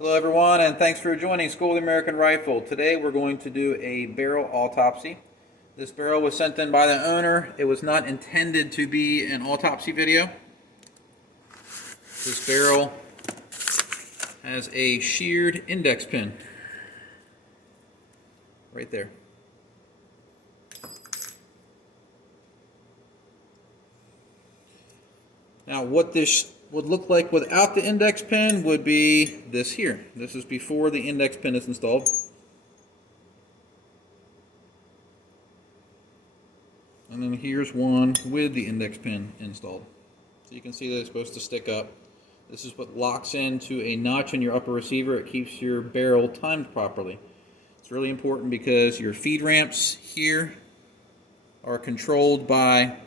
Hello everyone, and thanks for joining School of the American Rifle. Today we're going to do a barrel autopsy. This barrel was sent in by the owner. It was not intended to be an autopsy video. This barrel has a sheared index pin right there. Now what this would look like without the index pin would be this here. This is before the index pin is installed. And then here's one with the index pin installed. So you can see that it's supposed to stick up. This is what locks into a notch in your upper receiver. It keeps your barrel timed properly. It's really important because your feed ramps here are controlled by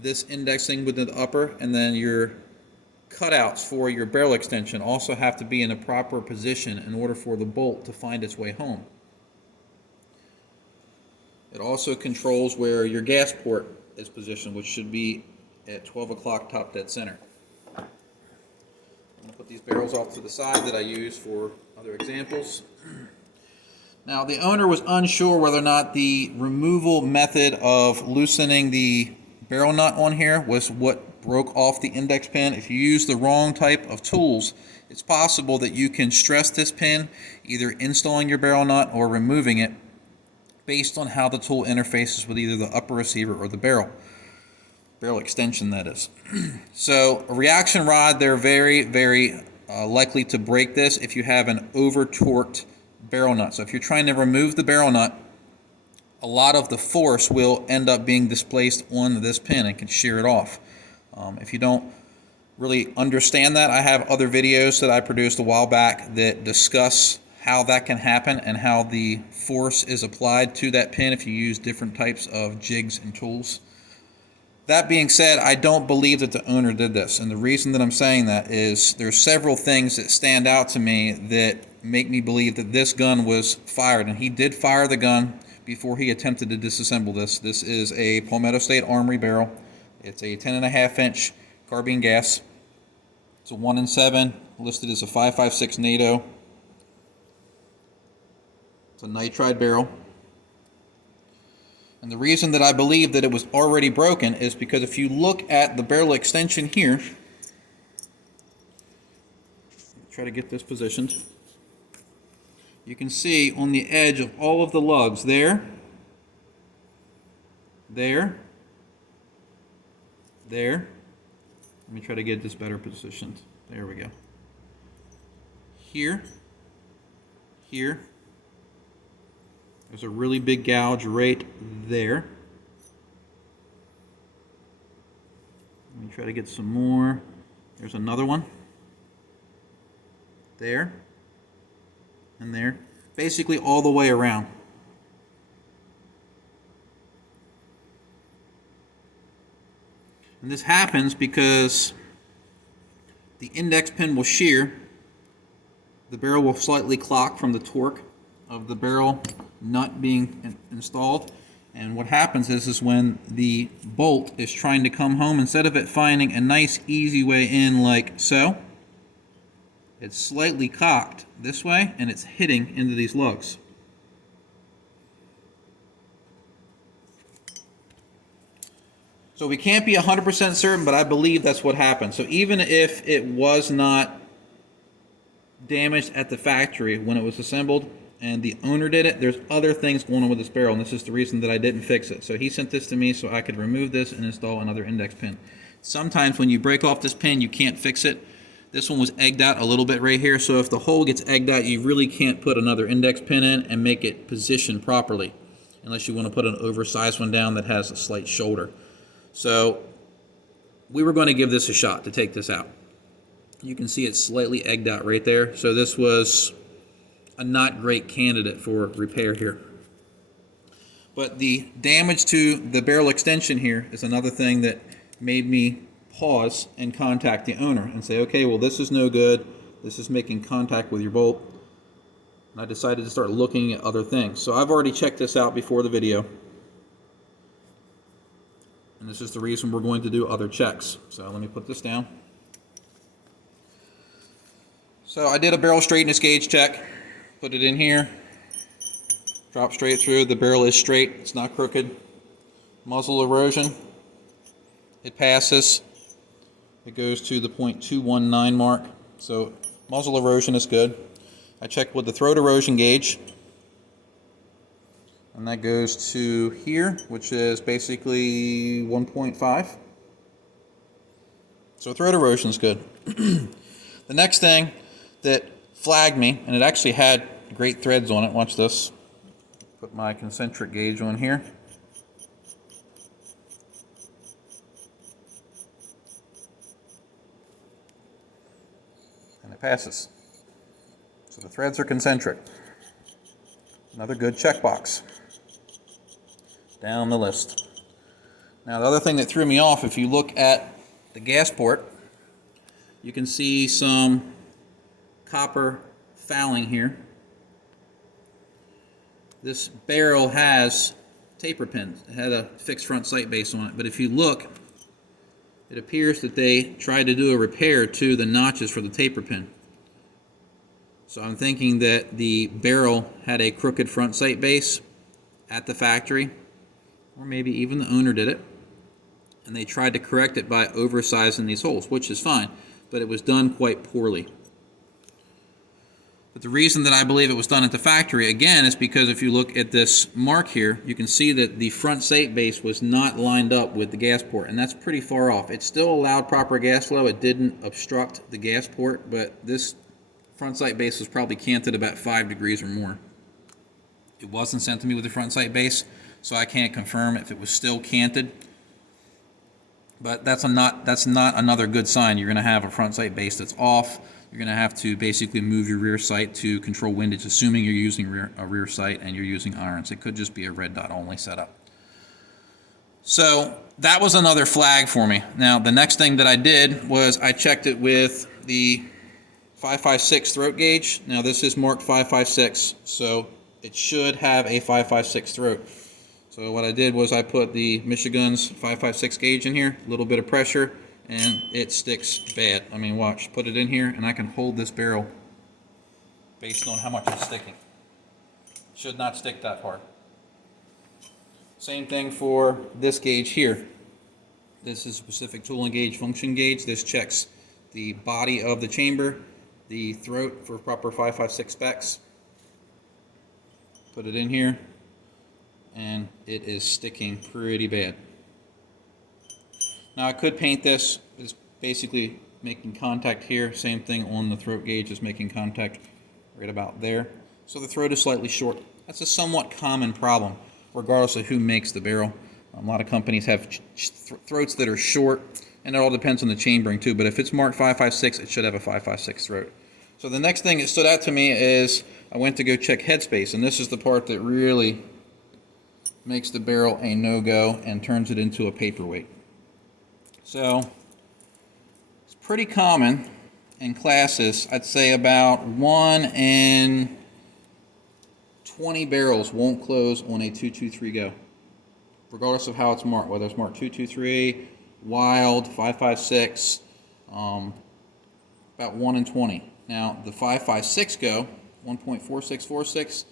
this indexing within the upper, and then your cutouts for your barrel extension also have to be in a proper position in order for the bolt to find its way home. It also controls where your gas port is positioned, which should be at 12 o'clock top dead center. I'm going to put these barrels off to the side that I use for other examples. Now, the owner was unsure whether or not the removal method of loosening the barrel nut on here was what broke off the index pin. If you use the wrong type of tools, it's possible that you can stress this pin, either installing your barrel nut or removing it, based on how the tool interfaces with either the upper receiver or the barrel extension, that is. So a reaction rod, they're very likely to break this if you have an over-torqued barrel nut. So if you're trying to remove the barrel nut, a lot of the force will end up being displaced on this pin and can shear it off. If you don't really understand that, I have other videos that I produced a while back that discuss how that can happen and how the force is applied to that pin if you use different types of jigs and tools. That being said, I don't believe that the owner did this, and the reason that I'm saying that is there's several things that stand out to me that make me believe that this gun was fired, and he did fire the gun before he attempted to disassemble this. This is a Palmetto State Armory barrel. It's a 10.5-inch carbine gas. It's a 1-in-7, listed as a 5.56 NATO. It's a nitride barrel. And the reason that I believe that it was already broken is because if you look at the barrel extension here, try to get this positioned, you can see on the edge of all of the lugs there, let me try to get this better positioned. There we go. Here. There's a really big gouge right there. Let me try to get some more. There's another one. There. And there. Basically all the way around. And this happens because the index pin will shear, the barrel will slightly clock from the torque of the barrel nut being installed, and what happens is when the bolt is trying to come home, instead of it finding a nice easy way in like so, it's slightly cocked this way and it's hitting into these lugs. So we can't be 100% certain, but I believe that's what happened. So even if it was not damaged at the factory when it was assembled and the owner did it, there's other things going on with this barrel, and this is the reason that I didn't fix it. So he sent this to me so I could remove this and install another index pin. Sometimes when you break off this pin, you can't fix it. This one was egged out a little bit right here, so if the hole gets egged out, you really can't put another index pin in and make it positioned properly, unless you want to put an oversized one down that has a slight shoulder. So we were going to give this a shot to take this out. You can see it's slightly egged out right there. So this was a not great candidate for repair here. But the damage to the barrel extension here is another thing that made me pause and contact the owner and say, okay, well, this is no good. This is making contact with your bolt. And I decided to start looking at other things. So I've already checked this out before the video. And this is the reason we're going to do other checks. So let me put this down. So I did a barrel straightness gauge check, put it in here, drop straight through. The barrel is straight, it's not crooked. Muzzle erosion, it passes. It goes to the .219 mark, so muzzle erosion is good. I checked with the throat erosion gauge, and that goes to here, which is basically 1.5. So throat erosion is good. The next thing that flagged me, and it actually had great threads on it, watch this. Put my concentric gauge on here. And it passes. So the threads are concentric. Another good checkbox. Down the list. Now the other thing that threw me off, if you look at the gas port, you can see some copper fouling here. This barrel has taper pins. It had a fixed front sight base on it, but if you look, it appears that they tried to do a repair to the notches for the taper pin. So I'm thinking that the barrel had a crooked front sight base at the factory, or maybe even the owner did it, and they tried to correct it by oversizing these holes, which is fine, but it was done quite poorly. But the reason that I believe it was done at the factory, again, is because if you look at this mark here, you can see that the front sight base was not lined up with the gas port, and that's pretty far off. It still allowed proper gas flow. It didn't obstruct the gas port, but this front sight base was probably canted about 5 degrees or more. It wasn't sent to me with the front sight base, so I can't confirm if it was still canted. But that's not another good sign. You're going to have a front sight base that's off. You're going to have to basically move your rear sight to control windage, assuming you're using a rear sight and you're using irons. It could just be a red dot only setup. So that was another flag for me. Now the next thing that I did was I checked it with the 556 throat gauge. Now this is marked 556, so it should have a 556 throat. So what I did was I put the Michigan's 556 gauge in here, a little bit of pressure, and it sticks bad. I mean, watch, put it in here, and I can hold this barrel based on how much it's sticking. Should not stick that hard. Same thing for this gauge here. This is a Pacific Tool and Gauge function gauge. This checks the body of the chamber, the throat for proper 556 specs. Put it in here, and it is sticking pretty bad. Now I could paint this. It's basically making contact here. Same thing on the throat gauge, is making contact right about there. So the throat is slightly short. That's a somewhat common problem, regardless of who makes the barrel. A lot of companies have throats that are short, and it all depends on the chambering too. But if it's marked 556, it should have a 556 throat. So the next thing that stood out to me is I went to go check headspace, and this is the part that really makes the barrel a no-go and turns it into a paperweight. So it's pretty common in classes. I'd say about 1 in 20 barrels won't close on a 223 go, regardless of how it's marked, whether it's marked 223, wild, 556, about 1 in 20. Now the 556 go, 1.4646,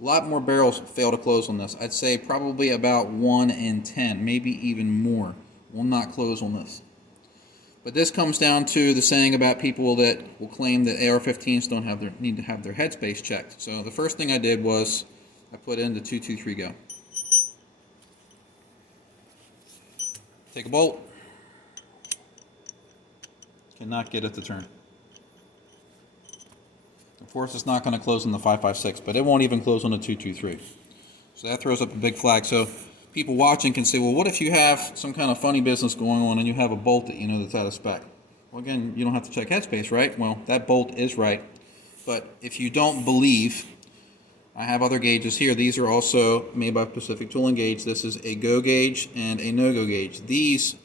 a lot more barrels fail to close on this. I'd say probably about 1 in 10, maybe even more, will not close on this. But this comes down to the saying about people that will claim that AR-15s don't need to have their headspace checked. So the first thing I did was I put in the 223 go. Take a bolt. Cannot get it to turn. Of course, it's not going to close on the 556, but it won't even close on the 223. So that throws up a big flag. So people watching can say, well, what if you have some kind of funny business going on and you have a bolt that you know that's out of spec? Well, again, you don't have to check headspace, right? Well, that bolt is right. But if you don't believe, I have other gauges here. These are also made by Pacific Tool and Gauge. This is a go gauge and a no-go gauge. These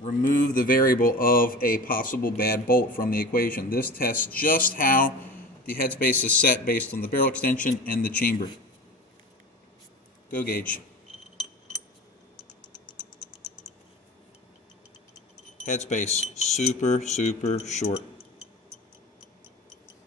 remove the variable of a possible bad bolt from the equation. This tests just how the headspace is set based on the barrel extension and the chamber. Go gauge. Headspace, super, super short.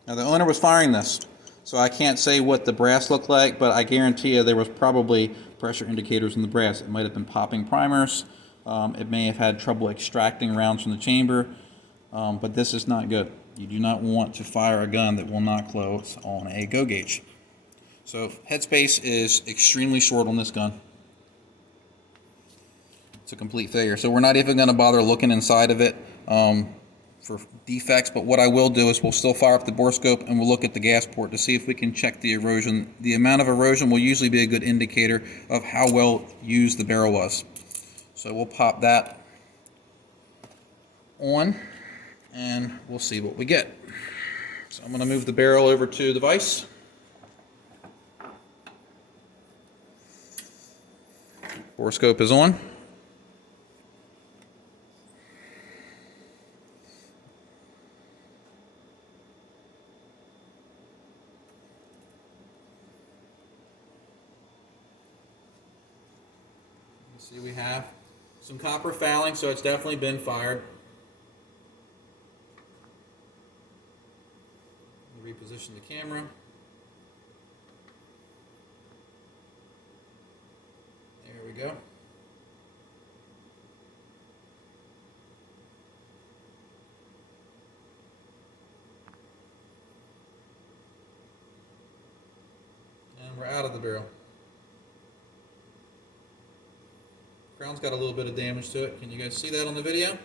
Now the owner was firing this, so I can't say what the brass looked like, but I guarantee you there was probably pressure indicators in the brass. It might have been popping primers. It may have had trouble extracting rounds from the chamber, but this is not good. You do not want to fire a gun that will not close on a go gauge. So headspace is extremely short on this gun. It's a complete failure. So we're not even going to bother looking inside of it for defects, but what I will do is we'll still fire up the borescope and we'll look at the gas port to see if we can check the erosion. The amount of erosion will usually be a good indicator of how well used the barrel was. So we'll pop that on and we'll see what we get. So I'm going to move the barrel over to the vise. Borescope is on. See, we have some copper fouling, so it's definitely been fired. Reposition the camera. There we go. And we're out of the barrel. Crown's got a little bit of damage to it. Can you guys see that on the video?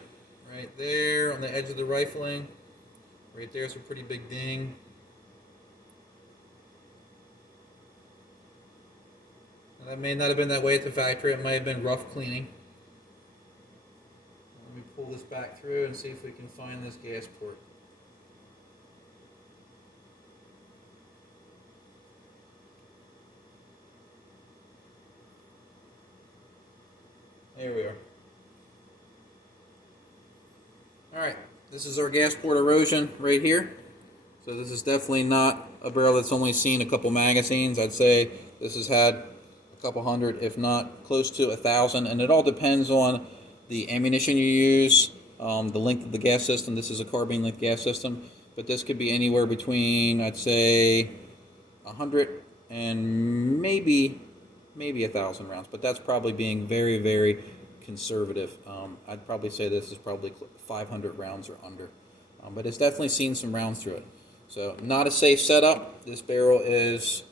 Right there on the edge of the rifling. Right there's a pretty big ding. Now, that may not have been that way at the factory. It might have been rough cleaning. Let me pull this back through and see if we can find this gas port. There we are. Alright, this is our gas port erosion right here. So this is definitely not a barrel that's only seen a couple magazines. I'd say this has had a couple hundred, if not close to 1,000. And it all depends on the ammunition you use, the length of the gas system. This is a carbine length gas system. But this could be anywhere between, I'd say, 100 and maybe 1,000 rounds, but that's probably being very, very conservative. I'd probably say this is probably 500 rounds or under, but it's definitely seen some rounds through it. So not a safe setup. This barrel is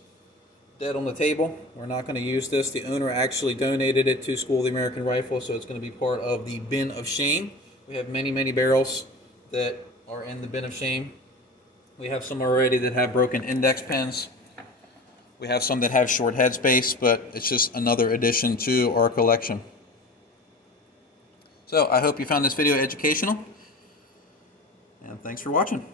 dead on the table. We're not going to use this. The owner actually donated it to School of the American Rifle, so it's going to be part of the bin of shame. We have many, many barrels that are in the bin of shame. We have some already that have broken index pins. We have some that have short headspace, but it's just another addition to our collection. So I hope you found this video educational, and thanks for watching.